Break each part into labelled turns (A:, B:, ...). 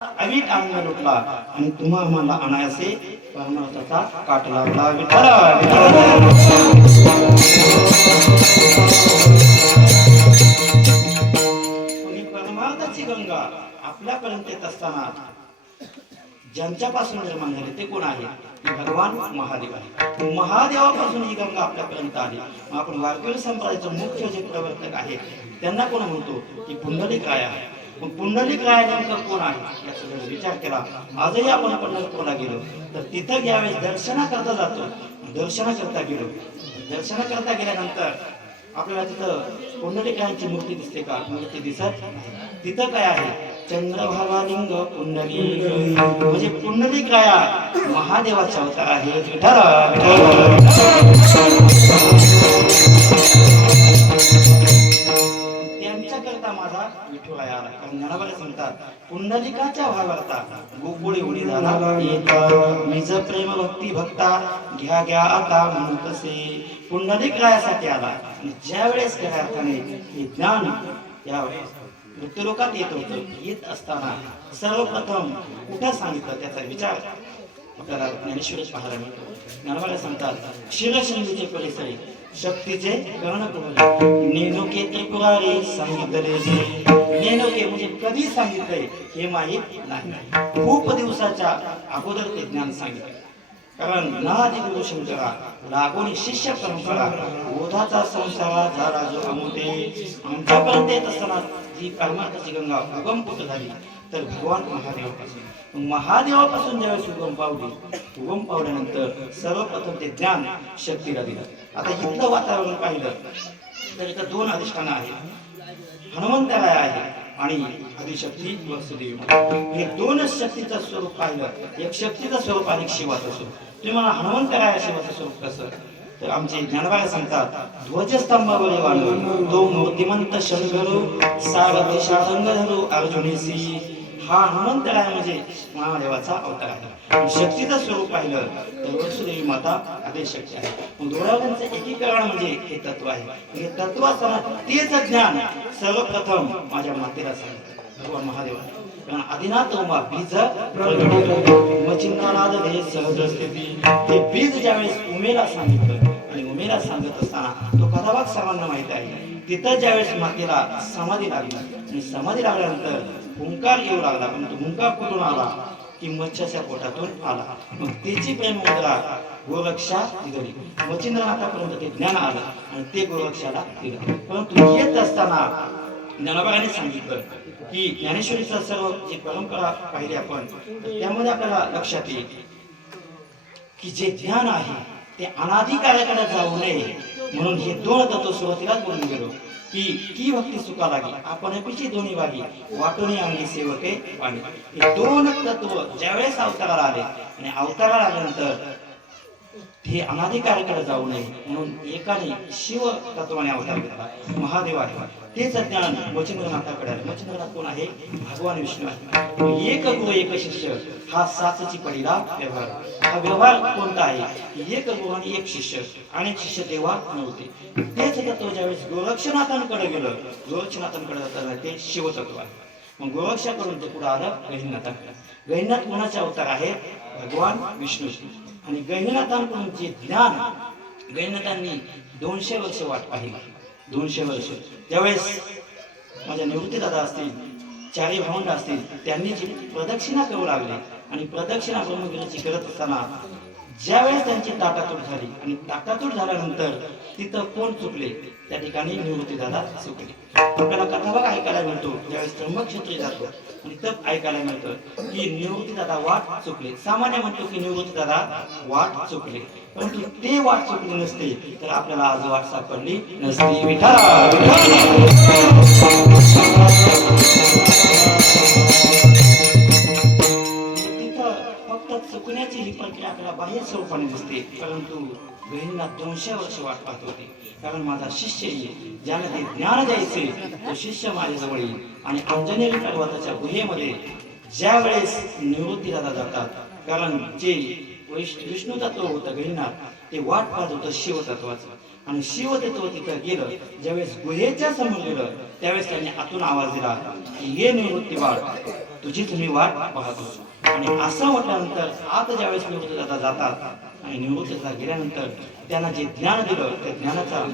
A: अवीट अंग लुटला आणि तुम्हा आम्हाला आणायचे परमार्थाचा काट लागला विठ्ठल आणि परमार्थाची गंगा आपल्यापर्यंत येत असताना ज्यांच्यापासून निर्माण झाले ते कोण आहे? भगवान महादेव आहे महादेवापासून ही गंगा आपल्यापर्यंत आली. आपण वारकरी संप्रदायाचं मुख्य जे प्रवर्तक आहे त्यांना कोण म्हणतो? की पुंडलिक राय. आहे मग पुंडलिक राय नेमकं कोण आहे याचा जर विचार केला आजही आपण पंढरपूरला गेलो तर तिथं ज्यावेळेस दर्शनाकरता जातो दर्शनाकरता गेलो दर्शनाकरता गेल्यानंतर आपल्याला तिथं पुंडलिकांची मूर्ती दिसते का? म्हणजे मूर्ती दिसत नाही. तिथं काय आहे? चंद्रभागालिंग पुंडलिक. म्हणजे पुंडलिक काय महादेवाचा अवतार आहे. कारण पुंडलिकाच्या भावार्था उडी झाला निज प्रेम भक्ती भक्ता घ्या घ्या आता पुंडलिक रायासाठी आला. आणि ज्या वेळेस खऱ्या अर्थाने हे ज्ञान या मृत्यूलोकात येत होतं येत असताना सर्वप्रथम कुठं सांगितलं त्याचा विचार आपल्याला ज्ञानेश्वरीत पाहायला मिळतो. ज्ञानबाई सांगतात क्षीरशंभूचे परिसरी शक्तीचे कर्णकुहरे नेनुके त्रिपुरारी सांगितले जे म्हणजे कधी सांगितलंय हे माहीत नाही. खूप दिवसाच्या अगोदर ते ज्ञान सांगितलं. कारण नादी गुरु शंकरा लागून शिष्य परंपरा बोधाचा संसारा झाला जो अमुते आमच्यापर्यंत येत असताना जी परमार्थाची गंगा उगम कुठं झाली तर भगवान महादेवापासून. महादेवापासून ज्यावेळेस उगम पावली उगम पावल्यानंतर सर्वप्रथम ते ज्ञान शक्तीला दिलं. आता इथलं वातावरण पाहिलं तर इथं दोन अधिष्ठानं आहेत. हनुमंताला आहे आणि आदिशक्ती वसुदेव. हे दोनच शक्तीचं स्वरूप पाहिलं. एक शक्तीचं स्वरूप आणि शिवाचं स्वरूप. तुम्ही मला हनुमंतराय शिवाचं स्वरूप कसं? तर आमचे ज्ञानबाय सांगतात ध्वजस्तंभावर वाढलो तो मूर्तिमंत शंकरू सारथी शारंग धरू अर्जुनीसी हा हनुमंतराय म्हणजे महादेवाचा अवतार आहे. शक्तीचं स्वरूप पाहिलं तर वसुदेवी माता आदिशक्ती आहे. दोघांचं एकीकरण म्हणजे हे तत्व आहे. हे तत्व असताना तेच ज्ञान सर्वप्रथम माझ्या मातेला सांगितलं. भगवान महादेवा कारण आदिनाथ उमा बीज मचिंतानाद हे सहज स्थिती. हे बीज ज्यावेळेस उमेला सांगितलं आणि उमेला सांगत असताना तो कथाभाग सर्वांना माहीत आहे. तिथं ज्यावेळेस मातेला समाधी लागली आणि समाधी लागल्यानंतर हुंकार येऊ लागला परंतु हुंकार कुठून आला? की मच्छाच्या पोटातून आला. मग त्याची प्रेम मुद्रा गोरक्षा दिली. मच्छिंद्रनाथापर्यंत ते ज्ञान आलं आणि ते गोरक्षाला दिलं. परंतु येत असताना ज्ञानोबाने सांगितलं की ज्ञानेश्वरीचा सर्व जी परंपरा पाहिली आपण त्यामध्ये आपल्याला लक्षात येईल की जे ज्ञान आहे ते अनाधिकाराकडे जाऊ नये म्हणून हे दोन तत्व सुरुवातीलाच बोलून गेलो. की की भक्ती सुखा लागी आपण पिची दोन्ही वागी वाटून अंगी म्हणजे सेवके वाणी हे दोन तत्व ज्यावेळेस अवताराला आले आणि अवताराला आल्यानंतर हे अनाधिकाराकडे जाऊ नये म्हणून एकाने शिव तत्वाने अवतार घेतला. महादेव आहे. तेच ज्ञान मच्छिंद्रनाथाकडे आहे. मच्छिंद्रनाथ कोण आहे? भगवान विष्णू आहे. एक गुरु एक शिष्य. हा साचची पहिला व्यवहार. हा व्यवहार कोणता आहे? एक गुरु आणि एक शिष्य. आणि शिष्य तेव्हा नव्हते. तेच तत्व ज्यावेळेस गोरक्षनाथांकडे गेलं गोरक्षनाथांकडे जाताना ते शिवतत्व आहे. मग गोरक्षाकडून ते पुढे आलं गहिनाथांकडे गहिनाथ कोणाचे अवतार आहे भगवान विष्णू आणि गहिनाथांचे जे ज्ञान गहिनाथांनी दोनशे वर्ष वाट पाहिली. दोनशे वर्ष. ज्यावेळेस माझ्या निवृत्ती दादा असतील चारी भावंड असतील त्यांनी जी प्रदक्षिणा करू लागले आणि प्रदक्षिणा ब्रह्मगिरीची करत असताना ज्यावेळेस त्यांची ताटातूट झाली आणि ताटातूट झाल्यानंतर तिथं कोण चुकले? त्या ठिकाणी निवृत्ती दादा चुकले. आपल्याला कथाभाग ऐकायला मिळतो. ज्यावेळेस त्र्यंबक्षेत्री जातो आणि तप ऐकायला मिळतं की निवृत्ती दादा वाट चुकले. सामान्य म्हणतो की निवृत्ती दादा वाट चुकले. परंतु ते वाट चुकली नसते तर आपल्याला आज वाट सापडली नसती. विठा विठा फक्त चुकण्याची ही प्रक्रिया आपल्याला बाह्य स्वरूपाने दिसते. परंतु बहिणीला दोनशे वर्ष वाट पाहत होती. कारण माझा शिष्य येईल ज्याला ते ज्ञान द्यायचे तो शिष्य माझ्याजवळ येईल. आणि अंजनेरी पर्वताच्या गुहेमध्ये ज्या वेळेस निवृत्ती दादा जातात कारण जे विष्णू तत्व होतं गहिनाथ ते वाट पाहत होतं शिवतत्वाचं. आणि शिवतत्व तिथं गेलं. ज्यावेळेस गुहेच्या समोर गेलं त्यावेळेस त्यांनी आतून आवाज दिला की हे निवृत्ती बाळ तुझीच मी वाट पाहतो आणि असं म्हटल्यानंतर आता ज्यावेळेस निवृत्त जाता जातात आणि निवृत्त गेल्यानंतर त्यांना जे ज्ञान दिलं त्या ज्ञानाचा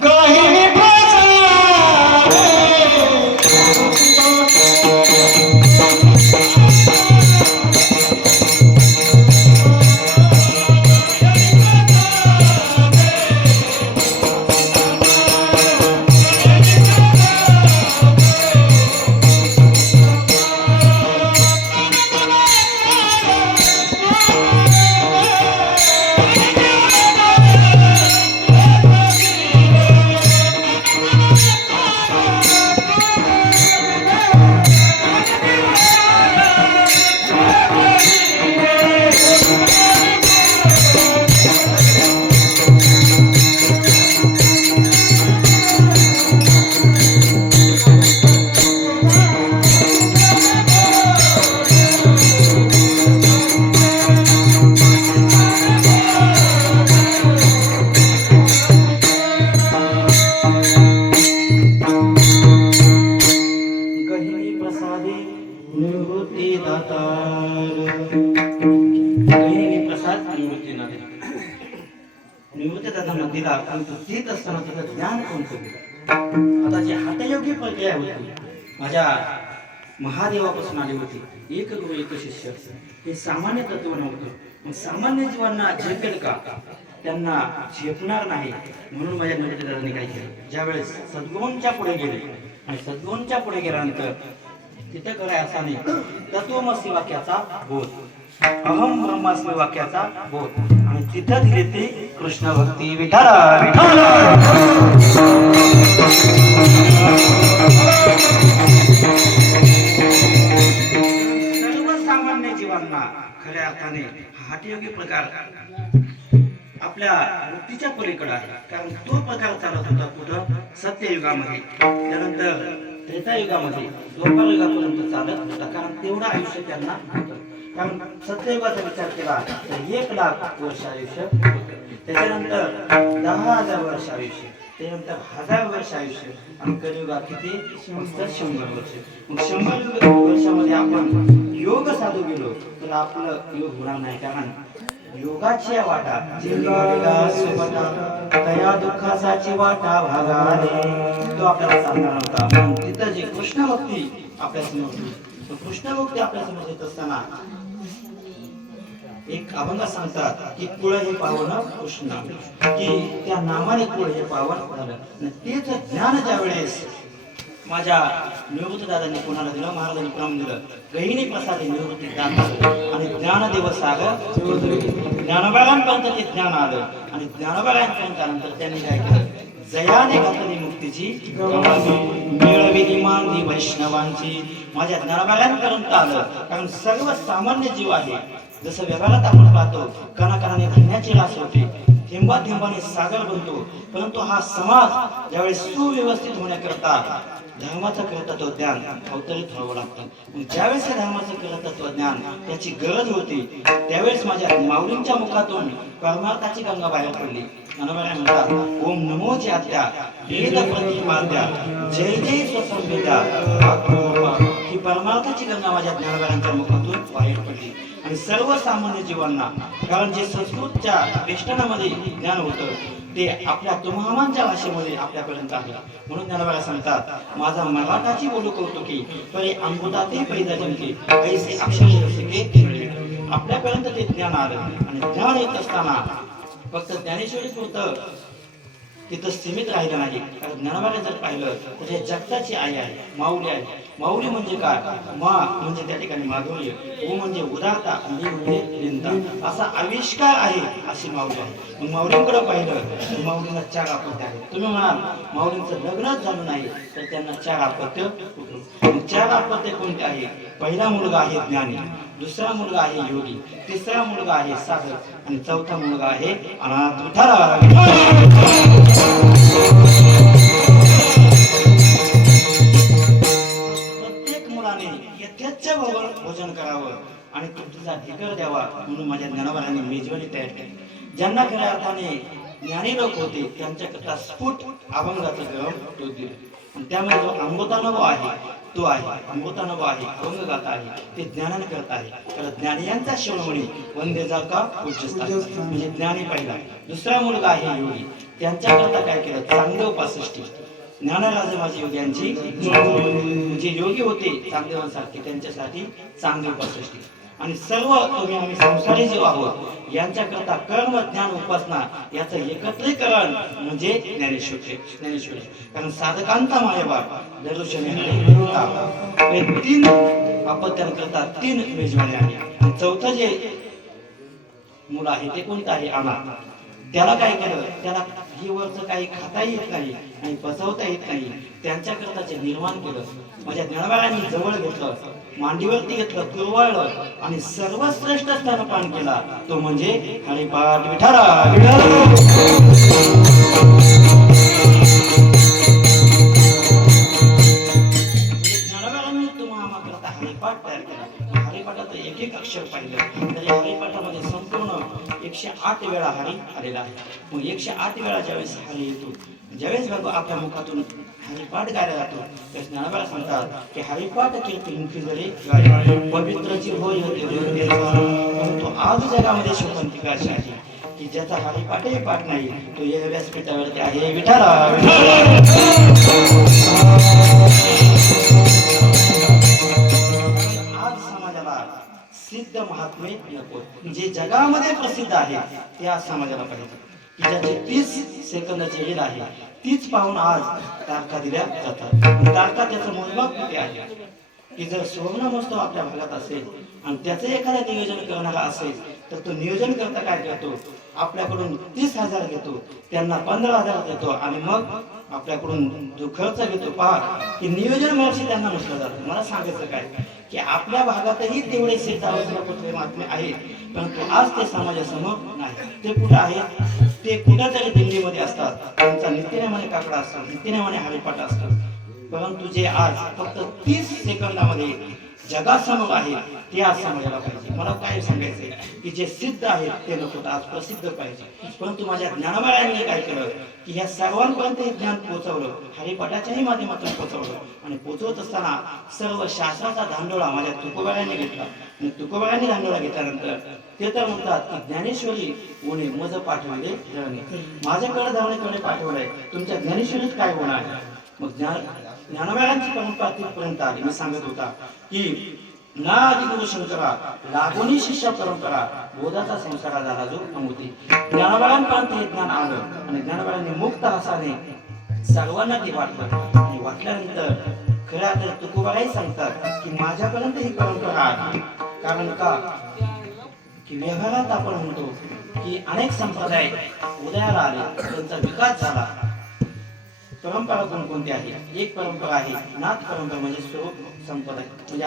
A: प्रसाद निवृत्ती नाही. निवृत्ती दादा मंदिर तीत असताना त्याचं ज्ञान कोणतं दिलं आता जे हातयोगी पर्याय होती माझ्या महादेवापासून आली होती एक गुरु एक शिष्य हे सामान्य तत्व नव्हतं. मग सामान्य जीवांना झेपेल का? त्यांना झेपणार नाही. म्हणून माझ्या निवृत्ती दादांनी काय केलं? ज्यावेळेस सद्गुरूंच्या पुढे गेले आणि सद्गुरूंच्या पुढे गेल्यानंतर तिथे कराय असा नाही. तत्वमसी वाक्याचा बोध. अहम ब्रह्मास्मी वाक्याचा बोध. आणि तिथं दिले ते कृष्ण भक्ती विठाला सर्वसामान्य जीवांना खऱ्या अर्थाने हाटयोगी प्रकार आपल्या वृत्तीच्या पलीकडे आहे. कारण तो प्रकार चालत होता कुठं? सत्ययुगामध्ये. त्यानंतर त्रेतायुगामध्ये द्वापारयुगापर्यंत चालत होता. कारण तेवढं आयुष्य त्यांना होतं. कारण सत्ययुगाचा विचार केला तर एक लाख वर्ष आयुष्य होतं. त्याच्यानंतर दहा हजार वर्ष आयुष्य त्यानंतर हजार वर्ष आयुष्य आणि कलियुगात किती? फक्त शंभर वर्ष. मग शंभर वर्षामध्ये आपण योग साधू गेलो तर आपलं योग होणार नाही. कारण योगाची वाटा जिल्हा तया दुःखासाची वाटा भागारे तो आपल्याला सांगणार होता. पण जी कृष्ण भक्ती आपल्यासमोर होती, कृष्ण भक्ती आपल्यासमोर येत असताना एक अभंग सांगतात की कुळ हे पावन कृष्ण की त्या नावाने कुळ हे पावन झालं. तेच ज्ञान ज्या वेळेस माझ्या निवृत्त दादांनी कोणाला दिलं महाराजांनी क्रम दिलं गहिनी प्रसादी निवृत्ती दाता आणि ज्ञान दिवस आलं ज्ञानबागांपर्यंत ते ज्ञान आलं. आणि ज्ञानबाळांपर्यंत आल्यानंतर त्यांनी काय केलं? जयाने घातली मुक्तीची. मिळविली मानली वैष्णवांची. माझ्या ज्ञानबाळांपर्यंत आलं कारण सर्व सामान्य जीव आहे. जसं व्यवहारात आपण पाहतो कणाकणाने धन्याची लास होते. थेंबा थेंबाने सागर बनतो. परंतु हा समाज ज्यावेळेस सुव्यवस्थित होण्याकरता धर्माचं खरं ज्ञान अवतरित व्हावं लागतं ज्यावेळेस या धर्माचं खरं ज्ञान त्याची गरज होती त्यावेळेस माझ्या माऊलींच्या मुखातून परमार्थाची गंगा बाहेर पडली. मनोबाई म्हणतात ओम नमो ज्यात्या वेद प्रतिपाद्या जय जय स्वसंवेद्या परमार्थाची गंगा माझ्या ज्ञानबाळांच्या मुखातून बाहेर पडली. आणि सर्वसामान्य जीवांना कारण जे संस्कृतच्या वेष्टनामध्ये ज्ञान होतं ते आपल्या तुम्हामांच्या भाषेमध्ये आपल्यापर्यंत आलं. म्हणून ज्ञानबाळा सांगतात माझा मराठाची बोलू करतो कौतुकी परे अंबुदाते पैदा जमते ऐसे अक्षर आपल्यापर्यंत ते ज्ञान आलं. आणि ज्ञान येत असताना फक्त ज्ञानेश्वरी पुरतं तिथं सीमित राहिलं नाही. कारण ज्ञानबाने जर पाहिलं तर हे जगताची आई आहे माऊली आहे. माऊली म्हणजे काय? मा म्हणजे त्या ठिकाणी माधुर्य उ म्हणजे उदारता आणि म्हणजे निंदा. असा आविष्कार आहे अशी माऊली आहे. मग माऊलींकडे पाहिलं माऊलींना चार आपत्ती आहे तुम्ही म्हणाल माऊलींचं लग्नच झालं नाही तर त्यांना चार आपत्य चार आपत्य कोणते आहे पहिला मुलगा आहे ज्ञानी दुसरा मुलगा आहे योगी तिसरा मुलगा आहे साधक आणि चौथा मुलगा आहे अनाथ. करावं आणि तुमचा ढिकर द्यावा म्हणून माझ्या ज्ञानवारांनी मेजवानी तयार केली. ज्यांना खऱ्या अर्थाने ज्ञानी लोक होते त्यांच्याकरता स्फुट अभंगाचं गरम दूध दिलं. आणि त्यामध्ये जो अमृतानुभव आहे तो आहे. अमृतानुभव आहे अवंगगाथा आहे ते ज्ञानाने करत आहे. तर ज्ञानियांचा शिवणमणी वंदे जा का पूज्यस्थान म्हणजे ज्ञानी पहिला. दुसरा मुलगा आहे योगी. त्यांच्याकरता काय केलं? चांगलं पासष्टी ज्ञानराज माझे योग्यांची जे योगी होते चांगदेवांसारखे त्यांच्यासाठी चांगली पासष्टी आणि सर्व तुम्ही आम्ही संसारी जीव आहोत यांच्याकरता कर्म ज्ञान उपासना याचं एकत्रीकरण म्हणजे ज्ञानेश्वर ज्ञानेश्वर कारण साधकांता मायबाप दररोज तीन अपत्यांकरता तीन मेजवाने आहे आणि चौथं जे मुलं आहे ते कोणतं आहे? अनाथ त्याला काय केलं? त्याला ही वरचं काही खाता येत नाही आणि बसवता येत नाही. त्यांच्याकरता जे निर्माण केलं माझ्या ज्ञानबाळांनी जवळ घेतलं मांडीवरती घेतलं कुरवाळलं आणि सर्वश्रेष्ठ स्थानपान केला. तो म्हणजे हरिपाठ विठारा तुम्हाला हरिपाठ तयार केला. हरिपाठाचं एक एक अक्षर पाहिलं. एकशे आठ वेळा हरी आलेला आहे. मग एकशे आठ वेळा ज्यावेळेस हरी येतो ज्यावेळेस बाबा आपल्या मुखातून हरिपाठ गायला जातो त्यावेळेस ज्ञानाबाला सांगतात की हरिपाठ केली मुखी जरी पवित्रची होय होते तो आज जगामध्ये शोभंतिका अशी आहे की ज्याचा हरिपाठही पाठ नाही तो या व्यासपीठावरती आहे. विठाला सिद्ध महात्मे नको जे जगामध्ये प्रसिद्ध आहे त्या समाजाला पाहिजे. की ज्याची तीस सेकंदाची वेळ आहे तीच पाहून आज तारखा दिल्या जातात. तारखा त्याचं मोजमाप किती आहे? की जर सुवर्ण महोत्सव आपल्या भागात असेल आणि त्याचं एखादा नियोजन करणारा असेल तर तो नियोजन करता काय करतो? आपल्याकडून तीस हजार घेतो त्यांना पंधरा हजार देतो आणि मग आपल्याकडून जो खर्च घेतो पहा की नियोजन महर्षी त्यांना म्हटलं जातं. मला सांगायचं काय? की आपल्या भागातही तेवढे शेतावरचे महात्मे आहेत परंतु आज ते समाजासमोर नाही. ते कुठं आहेत? ते कुठंतरी दिल्लीमध्ये असतात. त्यांचा नित्यनेमाने काकडा असतात नित्यनेमाने हरिपाठ असतात परंतु जे आज फक्त तीस सेकंदामध्ये जगासमोर आहे ते आज समजायला पाहिजे. मला काय सांगायचंय? की जे सिद्ध आहेत ते नको आज प्रसिद्ध पाहिजे. परंतु माझ्या ज्ञानबाळांनी काय केलं? की ह्या सर्वांपर्यंत हे ज्ञान पोहोचवलं. हरिपाठाच्याही माध्यमातून पोहोचवलं. आणि पोचवत असताना सर्व शास्त्राचा धांडोळा माझ्या तुकोबाळ्याने घेतला. आणि तुकोबाळ्यांनी धांडोळा घेतल्यानंतर ते तर म्हणतात की ज्ञानेश्वरी उणे मज पाठवले जळणे. माझ्याकडे धावण्याकडे पाठवलंय तुमच्या ज्ञानेश्वरीत काय होणार मग ज्ञान ज्ञानबाळांची परंपरा तिथपर्यंत आली. मी सांगत होता की ना आदि गुरु शंकरा लागोनी शिष्य परंपरा बोधाचा संसार झाला जो अमृती ज्ञानबाळांपर्यंत हे ज्ञान आलं आणि ज्ञानबाळांनी मुक्त हसाने सर्वांना ते वाटलं. आणि वाटल्यानंतर खऱ्या तर तुकोबाई सांगतात की माझ्यापर्यंत ही परंपरा आली. कारण का? की व्यवहारात आपण म्हणतो की अनेक संप्रदाय उदयाला आले त्यांचा विकास झाला. परंपरा कोणकोणती आहे? एक परंपरा आहे नाथ परंपरा म्हणजे स्वरूप संप्रदाय. म्हणजे